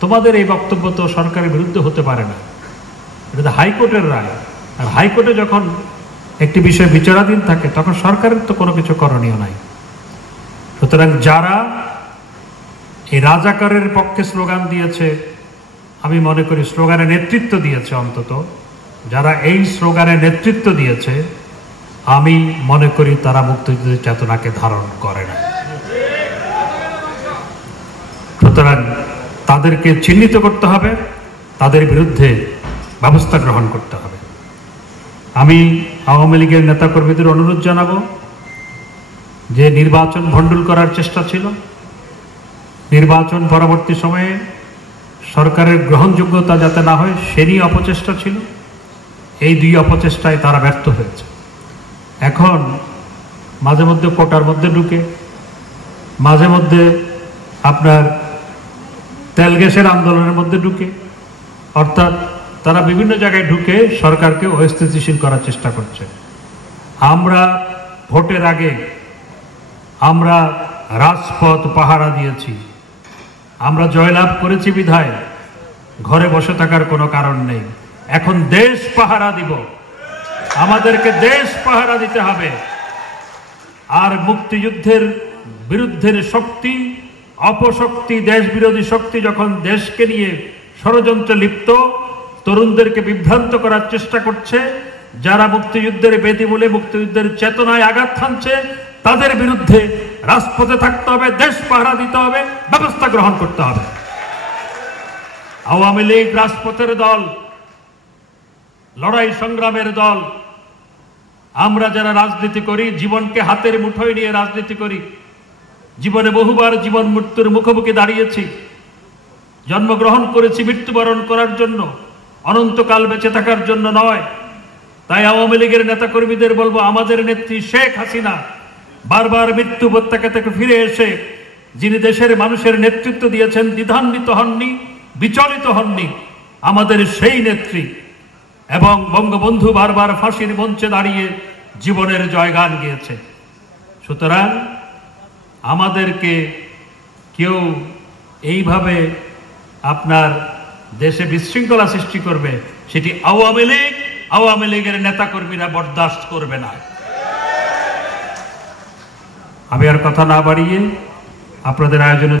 তোমাদের এই বক্তব্য তো সরকারের বিরুদ্ধে হতে পারে না, এটা তো হাইকোর্টের রায়। আর হাইকোর্টে যখন একটি বিষয় বিচারাধীন থাকে তখন সরকারের তো কোনো কিছু করণীয় নাই। সুতরাং যারা এই রাজাকারের পক্ষে স্লোগান দিয়েছে, আমি মনে করি স্লোগানে নেতৃত্ব দিয়েছে, অন্তত যারা এই স্লোগানে নেতৃত্ব দিয়েছে আমি মনে করি তারা মুক্তিযুদ্ধের চেতনাকে ধারণ করে না। সুতরাং তাদেরকে চিহ্নিত করতে হবে, তাদের বিরুদ্ধে ব্যবস্থা গ্রহণ করতে হবে। আমি আওয়ামী লীগের নেতাকর্মীদের অনুরোধ জানাবো যে নির্বাচন ভণ্ডুল করার চেষ্টা ছিল, নির্বাচন পরবর্তী সময়ে সরকারের গ্রহণযোগ্যতা যাতে না হয় সে নিয়ে অপচেষ্টা ছিল। এই দুই অপচেষ্টায় তারা ব্যর্থ হয়েছে। এখন মাঝে মধ্যে কোটার মধ্যে ঢুকে, মাঝে মধ্যে আপনার তেল গ্যাসের আন্দোলনের মধ্যে ঢুকে, অর্থাৎ তারা বিভিন্ন জায়গায় ঢুকে সরকারকে অস্থিতিশীল করার চেষ্টা করছে। আমরা ভোটের আগে আমরা রাজপথ পাহারা দিয়েছি, আমরা জয়লাভ করেছি বিধায় ঘরে বসে থাকার কোনো কারণ নেই। এখন দেশ পাহারা দিব, আমাদেরকে দেশ পাহারা দিতে হবে। আর মুক্তিযুদ্ধের বিরুদ্ধের শক্তি, অপশক্তি, দেশ বিরোধী শক্তি যখন দেশকে নিয়ে ষড়যন্ত্রে লিপ্ত, তরুণদেরকে বিভ্রান্ত করার চেষ্টা করছে, যারা মুক্তিযুদ্ধের বেদিমূলে মুক্তিযুদ্ধের চেতনায় আঘাত হানছে, তাদের বিরুদ্ধে রাজপথে থাকতে হবে, দেশ পাহারা দিতে হবে, ব্যবস্থা গ্রহণ করতে হবে। আওয়ামী লীগ রাজপথের দল, লড়াই সংগ্রামের দল। আমরা যারা রাজনীতি করি, জীবনকে হাতের মুঠোয় নিয়ে রাজনীতি করি, জীবনে বহুবার জীবন মৃত্যুর মুখোমুখি দাঁড়িয়েছি, জন্মগ্রহণ করেছি মৃত্যুবরণ করার জন্য, অনন্তকাল বেঁচে থাকার জন্য নয়। তাই আওয়ামী লীগের নেতাকর্মীদের বলবো, আমাদের নেত্রী শেখ হাসিনা বারবার মৃত্যু উপত্যকা থেকে ফিরে এসে যিনি দেশের মানুষের নেতৃত্ব দিয়েছেন, দ্বিধান্বিত হননি, বিচলিত হননি, আমাদের সেই নেত্রী। এবং বঙ্গবন্ধু বারবার ফাঁসির মঞ্চে দাঁড়িয়ে জীবনের জয়গান গেয়েছে। সুতরাং আমাদেরকে কেউ এইভাবে আপনার দেশে বিশৃঙ্খলা সৃষ্টি করবে, সেটি আওয়ামী লীগের নেতাকর্মীরা বরদাস্ত করবে না। আমি আর কথা না বাড়িয়ে আপনাদের আয়োজনে